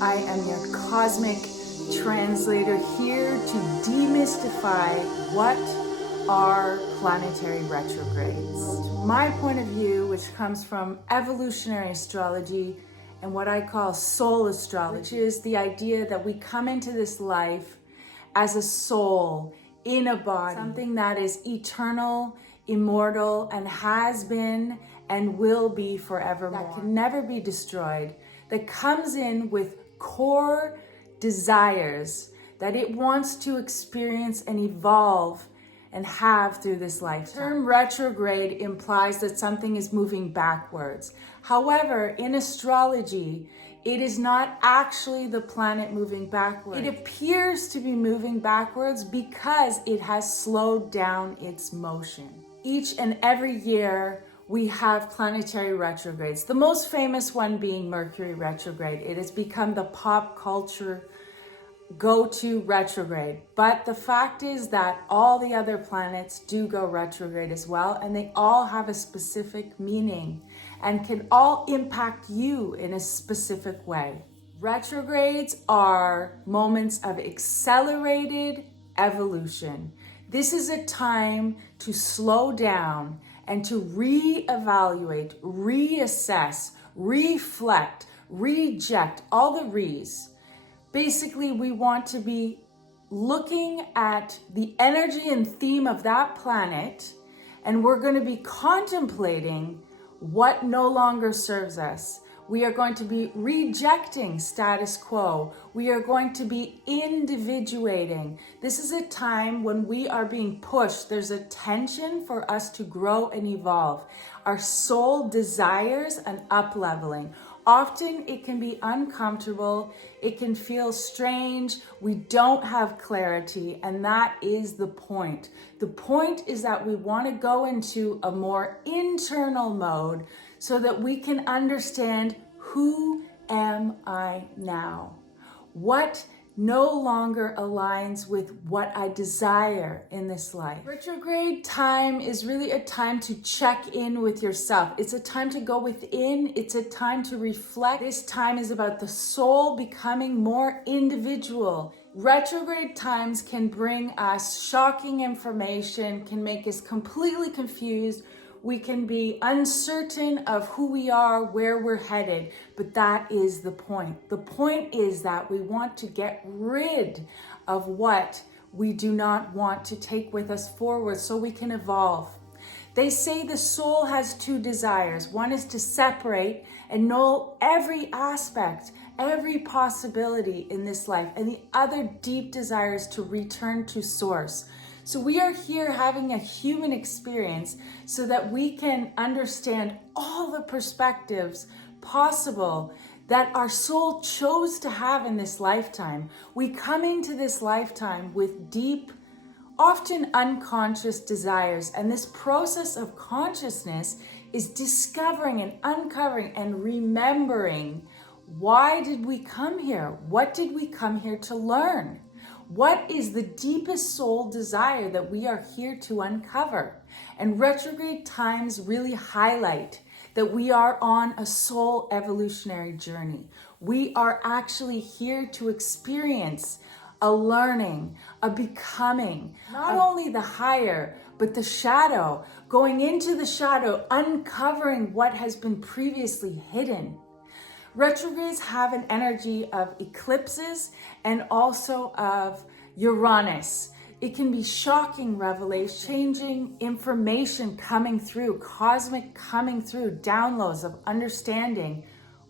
I am your cosmic translator here to demystify what are planetary retrogrades. My point of view, which comes from evolutionary astrology and what I call soul astrology, which is the idea that we come into this life as a soul in a body, something that is eternal, immortal, and has been and will be forevermore, that can never be destroyed, that comes in with core desires that it wants to experience and evolve and have through this lifetime. The term retrograde implies that something is moving backwards. However, in astrology, it is not actually the planet moving backwards. It appears to be moving backwards because it has slowed down its motion. Each and every year, we have planetary retrogrades. The most famous one being Mercury retrograde. It has become the pop culture go-to retrograde. But the fact is that all the other planets do go retrograde as well, and they all have a specific meaning and can all impact you in a specific way. Retrogrades are moments of accelerated evolution. This is a time to slow down and to reevaluate, reassess, reflect, reject, all the re's. Basically, we want to be looking at the energy and theme of that planet, and we're going to be contemplating what no longer serves us. We are going to be rejecting status quo. We are going to be individuating. This is a time when we are being pushed. There's a tension for us to grow and evolve. Our soul desires an up-leveling. Often it can be uncomfortable. It can feel strange. We don't have clarity, and that is the point. The point is that we want to go into a more internal mode so that we can understand, who am I now? What no longer aligns with what I desire in this life. Retrograde time is really a time to check in with yourself. It's a time to go within. It's a time to reflect. This time is about the soul becoming more individual. Retrograde times can bring us shocking information, can make us completely confused. We can be uncertain of who we are, where we're headed, but that is the point. The point is that we want to get rid of what we do not want to take with us forward so we can evolve. They say the soul has two desires. One is to separate and know every aspect, every possibility in this life, and the other deep desire is to return to source. So we are here having a human experience so that we can understand all the perspectives possible that our soul chose to have in this lifetime. We come into this lifetime with deep, often unconscious desires, and this process of consciousness is discovering and uncovering and remembering, why did we come here? What did we come here to learn? What is the deepest soul desire that we are here to uncover? And retrograde times really highlight that we are on a soul evolutionary journey. We are actually here to experience a learning, a becoming, not only the higher, but the shadow, going into the shadow, uncovering what has been previously hidden. Retrogrades have an energy of eclipses and also of Uranus. It can be shocking revelation, changing information coming through, cosmic coming through, downloads of understanding.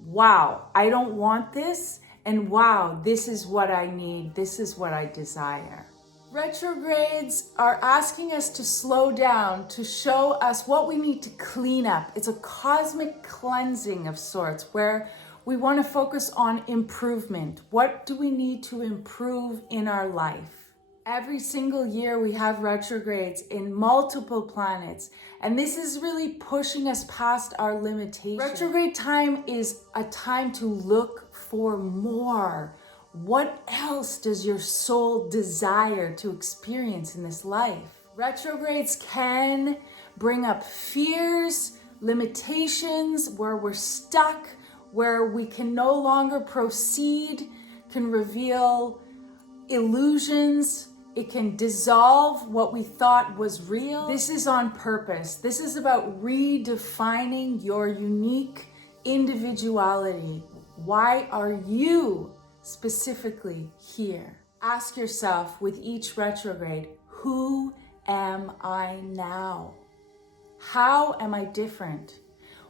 Wow, I don't want this, and wow, this is what I need, this is what I desire. Retrogrades are asking us to slow down, to show us what we need to clean up. It's a cosmic cleansing of sorts where we want to focus on improvement. What do we need to improve in our life? Every single year we have retrogrades in multiple planets, and this is really pushing us past our limitations. Retrograde time is a time to look for more. What else does your soul desire to experience in this life? Retrogrades can bring up fears, limitations, where we're stuck, where we can no longer proceed, can reveal illusions. It can dissolve what we thought was real. This is on purpose. This is about redefining your unique individuality. Why are you specifically here? Ask yourself with each retrograde, who am I now? How am I different?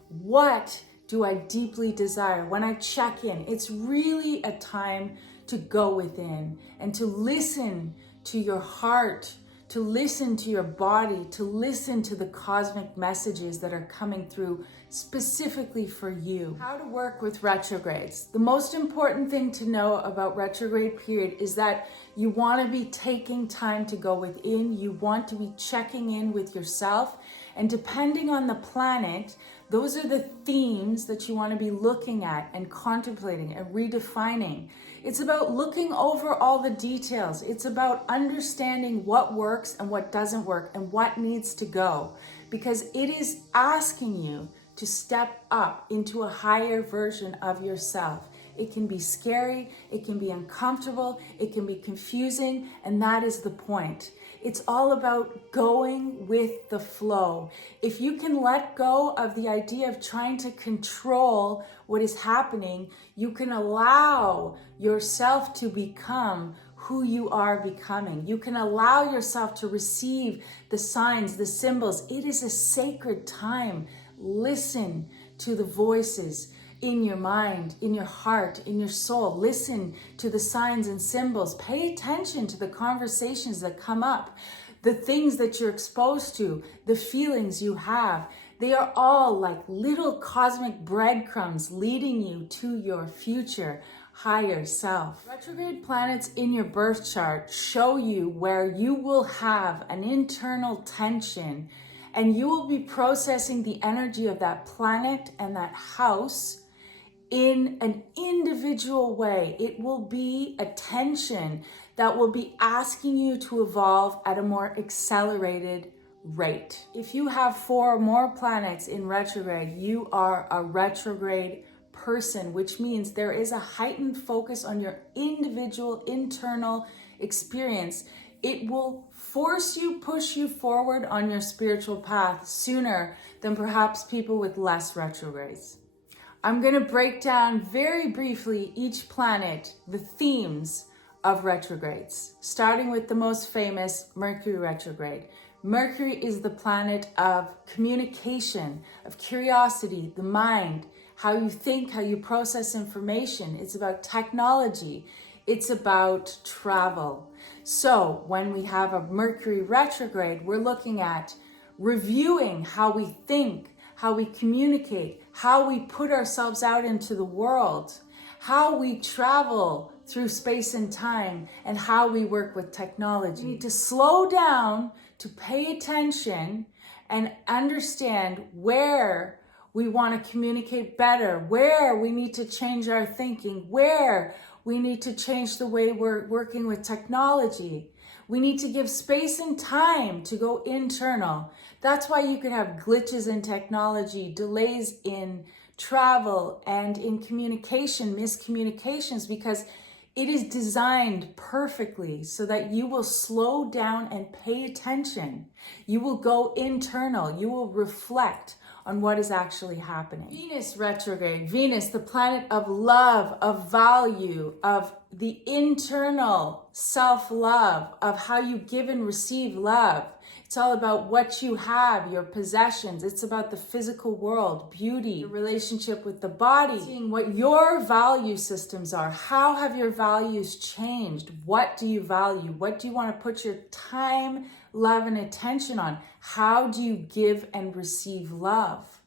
What do I deeply desire? When I check in, it's really a time to go within and to listen to your heart, to listen to your body, to listen to the cosmic messages that are coming through specifically for you. How to work with retrogrades. The most important thing to know about retrograde period is that you want to be taking time to go within. You want to be checking in with yourself. And depending on the planet, those are the themes that you want to be looking at and contemplating and redefining. It's about looking over all the details. It's about understanding what works and what doesn't work and what needs to go, because it is asking you to step up into a higher version of yourself. It can be scary, it can be uncomfortable, it can be confusing, and that is the point. It's all about going with the flow. If you can let go of the idea of trying to control what is happening, you can allow yourself to become who you are becoming. You can allow yourself to receive the signs, the symbols. It is a sacred time. Listen to the voices in your mind, in your heart, in your soul. Listen to the signs and symbols. Pay attention to the conversations that come up, the things that you're exposed to, the feelings you have. They are all like little cosmic breadcrumbs leading you to your future higher self. Retrograde planets in your birth chart show you where you will have an internal tension, and you will be processing the energy of that planet and that house in an individual way. It will be a tension that will be asking you to evolve at a more accelerated rate. If you have 4 or more planets in retrograde, you are a retrograde person, which means there is a heightened focus on your individual internal experience. It will force you, push you forward on your spiritual path sooner than perhaps people with less retrogrades. I'm going to break down very briefly each planet, the themes of retrogrades, starting with the most famous, Mercury retrograde. Mercury is the planet of communication, of curiosity, the mind, how you think, how you process information. It's about technology. It's about travel. So when we have a Mercury retrograde, we're looking at reviewing how we think, how we communicate, how we put ourselves out into the world, how we travel through space and time, and how we work with technology. We need to slow down to pay attention and understand where we want to communicate better, where we need to change our thinking, where we need to change the way we're working with technology. We need to give space and time to go internal. That's why you can have glitches in technology, delays in travel and in communication, miscommunications, because it is designed perfectly so that you will slow down and pay attention. You will go internal. You will reflect on what is actually happening. Venus retrograde. Venus, the planet of love, of value, of the internal self-love, of how you give and receive love. It's all about what you have, your possessions. It's about the physical world, beauty, your relationship with the body, seeing what your value systems are. How have your values changed? What do you value? What do you want to put your time, love, and attention on? How do you give and receive love?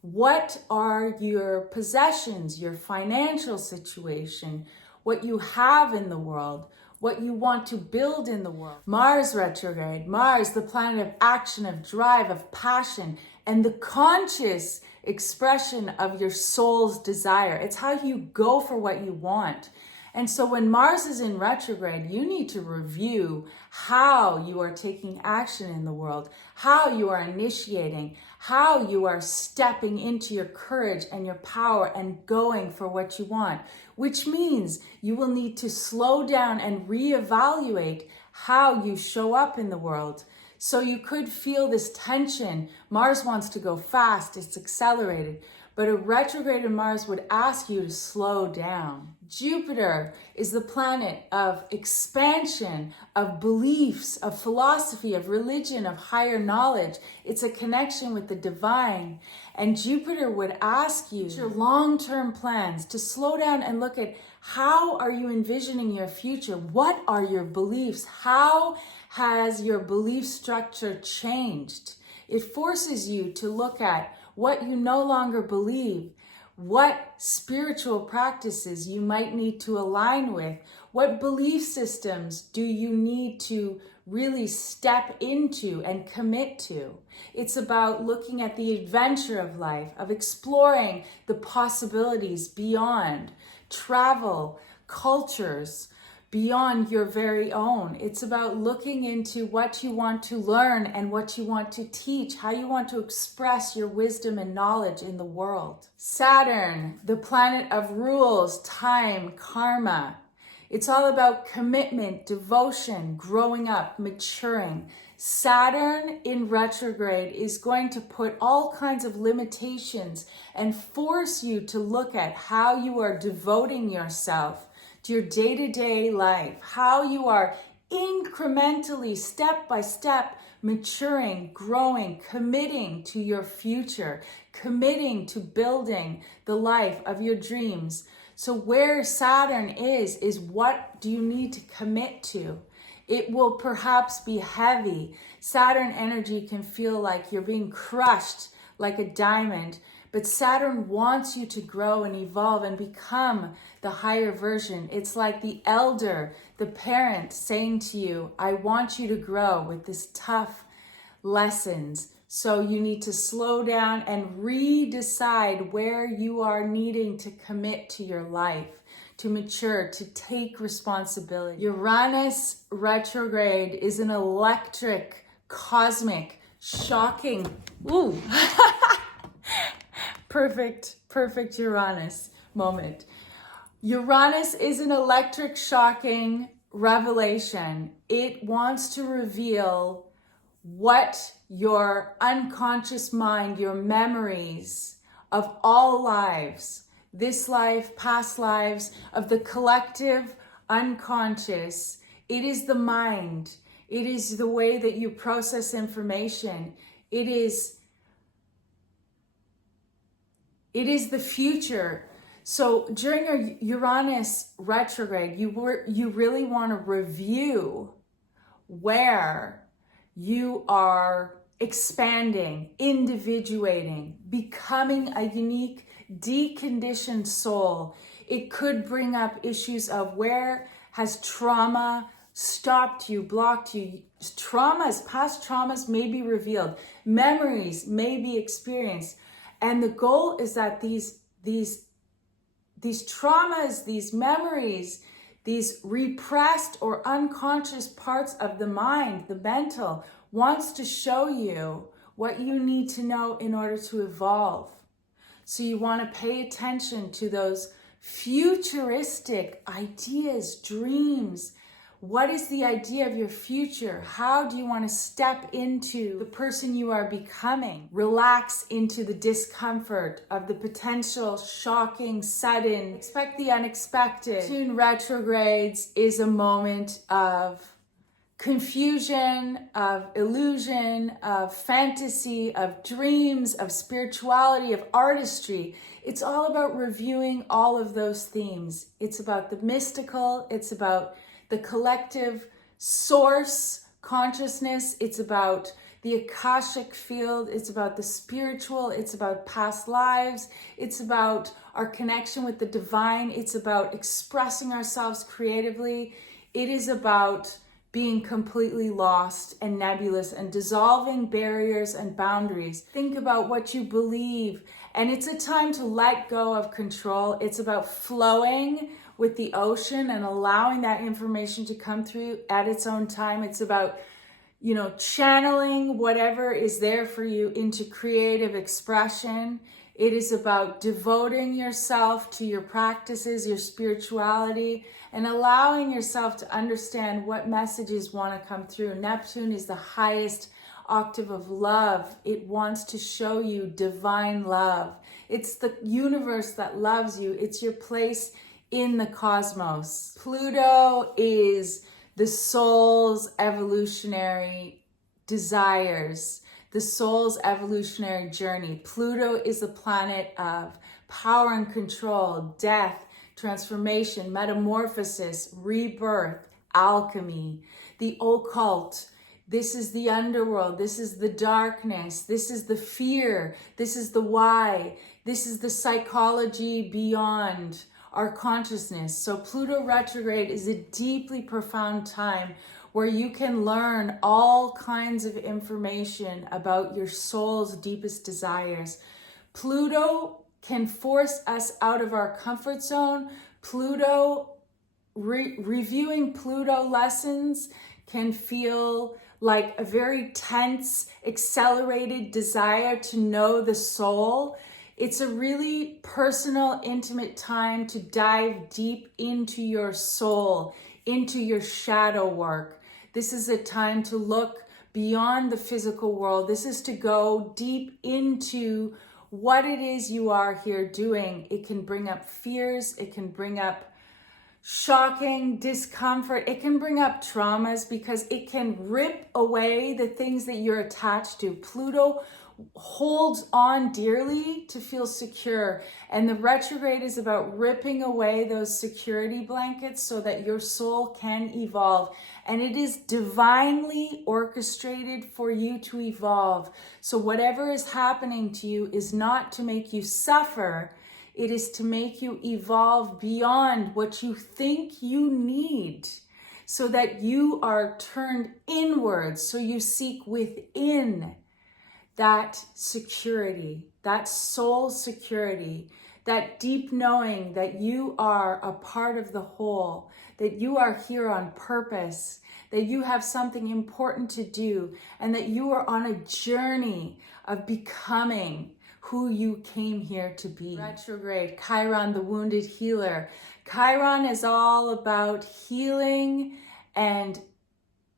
What are your possessions, your financial situation, what you have in the world, what you want to build in the world? Mars retrograde. Mars, the planet of action, of drive, of passion, and the conscious expression of your soul's desire. It's how you go for what you want. And so when Mars is in retrograde, you need to review how you are taking action in the world, how you are initiating, how you are stepping into your courage and your power and going for what you want, which means you will need to slow down and reevaluate how you show up in the world. So you could feel this tension. Mars wants to go fast, it's accelerated. But a retrograde in Mars would ask you to slow down. Jupiter is the planet of expansion, of beliefs, of philosophy, of religion, of higher knowledge. It's a connection with the divine. And Jupiter would ask you your long-term plans to slow down and look at how are you envisioning your future? What are your beliefs? How has your belief structure changed? It forces you to look at what you no longer believe, what spiritual practices you might need to align with, what belief systems do you need to really step into and commit to. It's about looking at the adventure of life, of exploring the possibilities beyond, travel, cultures, beyond your very own. It's about looking into what you want to learn and what you want to teach, how you want to express your wisdom and knowledge in the world. Saturn, the planet of rules, time, karma. It's all about commitment, devotion, growing up, maturing. Saturn in retrograde is going to put all kinds of limitations and force you to look at how you are devoting yourself to your day-to-day life, how you are incrementally, step by step, maturing, growing, committing to your future, committing to building the life of your dreams. So where Saturn is what do you need to commit to? It will perhaps be heavy. Saturn energy can feel like you're being crushed like a diamond, but Saturn wants you to grow and evolve and become the higher version. It's like the elder, the parent saying to you, I want you to grow with this tough lessons. So you need to slow down and redecide where you are needing to commit to your life, to mature, to take responsibility. Uranus retrograde is an electric, cosmic, shocking, ooh, perfect Uranus moment. Uranus is an electric, shocking revelation. It wants to reveal what your unconscious mind, your memories of all lives, this life, past lives, of the collective unconscious. It is the mind. It is the way that you process information. It is the future. So during a Uranus retrograde, you really want to review where you are expanding, individuating, becoming a unique, deconditioned soul. It could bring up issues of where has trauma stopped you, blocked you. Traumas, past traumas may be revealed. Memories may be experienced. And the goal is that these traumas, these memories, these repressed or unconscious parts of the mind, the mental, wants to show you what you need to know in order to evolve. So you want to pay attention to those futuristic ideas, dreams. What is the idea of your future? How do you want to step into the person you are becoming? Relax into the discomfort of the potential, shocking, sudden. Expect the unexpected. Neptune retrogrades is a moment of confusion, of illusion, of fantasy, of dreams, of spirituality, of artistry. It's all about reviewing all of those themes. It's about the mystical. It's about the collective source consciousness. It's about the Akashic field. It's about the spiritual. It's about past lives. It's about our connection with the divine. It's about expressing ourselves creatively. It is about being completely lost and nebulous and dissolving barriers and boundaries. Think about what you believe. And it's a time to let go of control. It's about flowing with the ocean and allowing that information to come through at its own time. It's about, you know, channeling whatever is there for you into creative expression. It is about devoting yourself to your practices, your spirituality, and allowing yourself to understand what messages want to come through. Neptune is the highest octave of love. It wants to show you divine love. It's the universe that loves you. It's your place in the cosmos. Pluto is the soul's evolutionary desires, the soul's evolutionary journey. Pluto is a planet of power and control, death, transformation, metamorphosis, rebirth, alchemy, the occult. This is the underworld. This is the darkness. This is the fear. This is the why. This is the psychology beyond our consciousness. So Pluto retrograde is a deeply profound time where you can learn all kinds of information about your soul's deepest desires. Pluto can force us out of our comfort zone. Reviewing Pluto lessons can feel like a very tense, accelerated desire to know the soul. It's a really personal, intimate time to dive deep into your soul, into your shadow work. This is a time to look beyond the physical world. This is to go deep into what it is you are here doing. It can bring up fears. It can bring up shocking discomfort. It can bring up traumas because it can rip away the things that you're attached to. Pluto holds on dearly to feel secure, and the retrograde is about ripping away those security blankets so that your soul can evolve, and it is divinely orchestrated for you to evolve. So whatever is happening to you is not to make you suffer. It is to make you evolve beyond what you think you need, so that you are turned inwards, so you seek within that security, that soul security, that deep knowing that you are a part of the whole, that you are here on purpose, that you have something important to do, and that you are on a journey of becoming who you came here to be. Retrograde, Chiron, the wounded healer. Chiron is all about healing and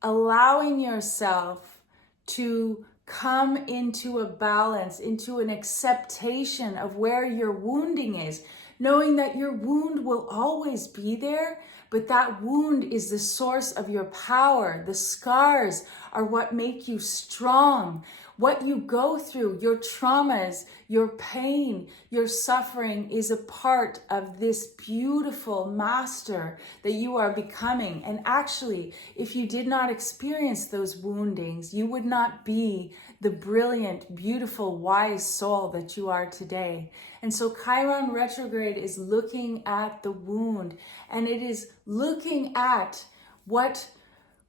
allowing yourself to come into a balance, into an acceptation of where your wounding is, knowing that your wound will always be there, but that wound is the source of your power. The scars are what make you strong. What you go through, your traumas, your pain, your suffering is a part of this beautiful master that you are becoming. And actually, if you did not experience those woundings, you would not be the brilliant, beautiful, wise soul that you are today. And so Chiron retrograde is looking at the wound, and it is looking at what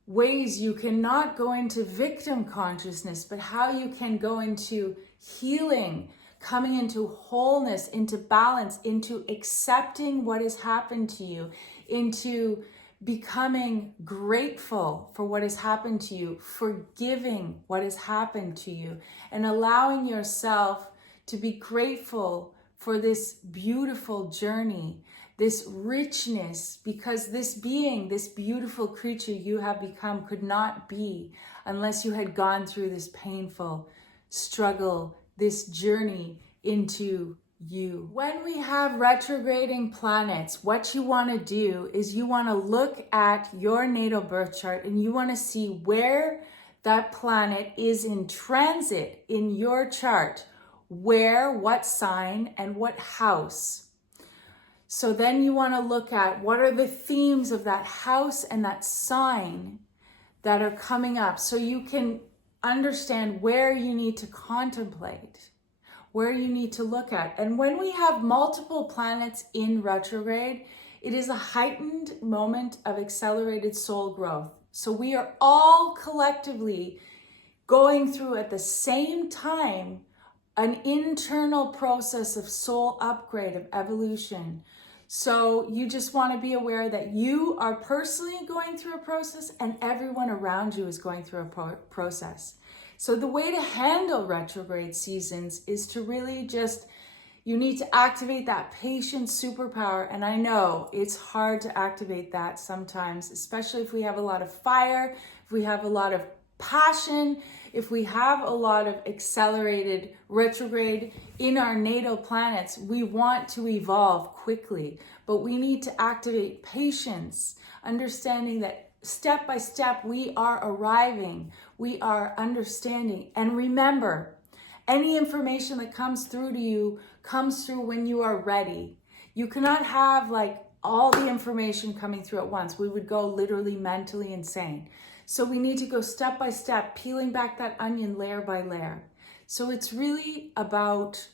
ways you cannot go into victim consciousness, but how you can go into healing, coming into wholeness, into balance, into accepting what has happened to you, into becoming grateful for what has happened to you, forgiving what has happened to you, and allowing yourself to be grateful for this beautiful journey, this richness, because this being, this beautiful creature you have become could not be unless you had gone through this painful struggle, this journey into you. When we have retrograding planets, what you want to do is you want to look at your natal birth chart and you want to see where that planet is in transit in your chart, where, what sign, and what house. So then you want to look at what are the themes of that house and that sign that are coming up, so you can understand where you need to contemplate, where you need to look at. And when we have multiple planets in retrograde, it is a heightened moment of accelerated soul growth. So we are all collectively going through at the same time an internal process of soul upgrade, of evolution. So you just want to be aware that you are personally going through a process and everyone around you is going through a process. So the way to handle retrograde seasons is to really just, you need to activate that patient superpower. And I know it's hard to activate that sometimes, especially if we have a lot of fire, if we have a lot of passion, if we have a lot of accelerated retrograde in our natal planets. We want to evolve quickly, but we need to activate patience, understanding that step by step we are arriving, we are understanding. And remember, any information that comes through to you comes through when you are ready. You cannot have like all the information coming through at once. We would go literally mentally insane. So we need to go step by step, peeling back that onion layer by layer. So it's really about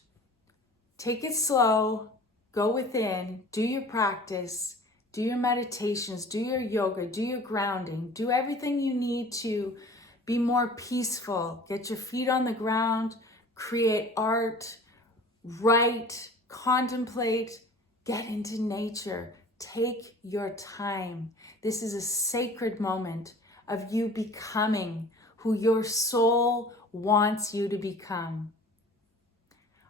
take it slow, go within, do your practice, do your meditations, do your yoga, do your grounding, do everything you need to be more peaceful. Get your feet on the ground, create art, write, contemplate, get into nature. Take your time. This is a sacred moment of you becoming who your soul wants you to become.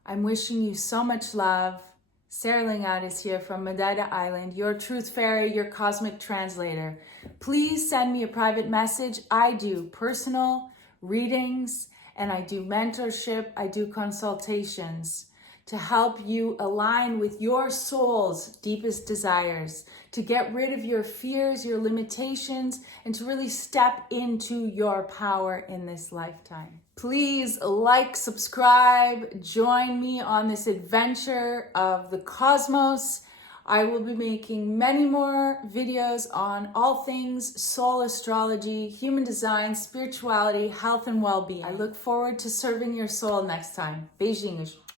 I'm wishing you so much love. Sarah Linhares here from Madeira Island, your truth fairy, your cosmic translator. Please send me a private message. I do personal readings and I do mentorship. I do consultations to help you align with your soul's deepest desires, to get rid of your fears, your limitations, and to really step into your power in this lifetime. Please like, subscribe, join me on this adventure of the cosmos. I will be making many more videos on all things soul astrology, human design, spirituality, health, and well-being. I look forward to serving your soul next time. Beijinhos.